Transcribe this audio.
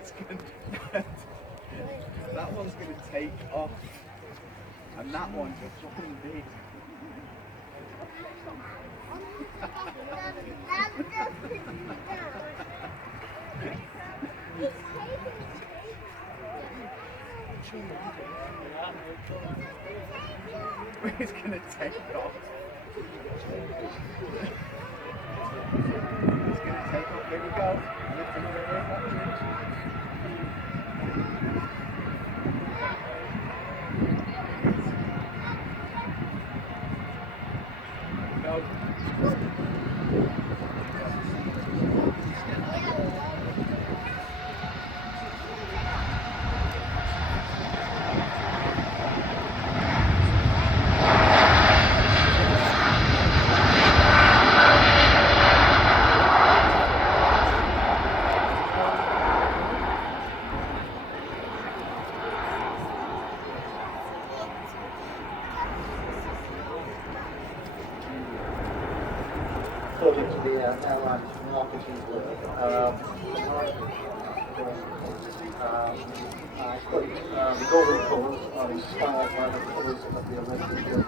It's gonna, that one's going to take off, and that one's just dropping the beat. It's going to take off. It's going to take off. Here we go. Lift another ear, no. Subject to the airline's marketing the golden colours are inspired by the colours of the Olympic Games.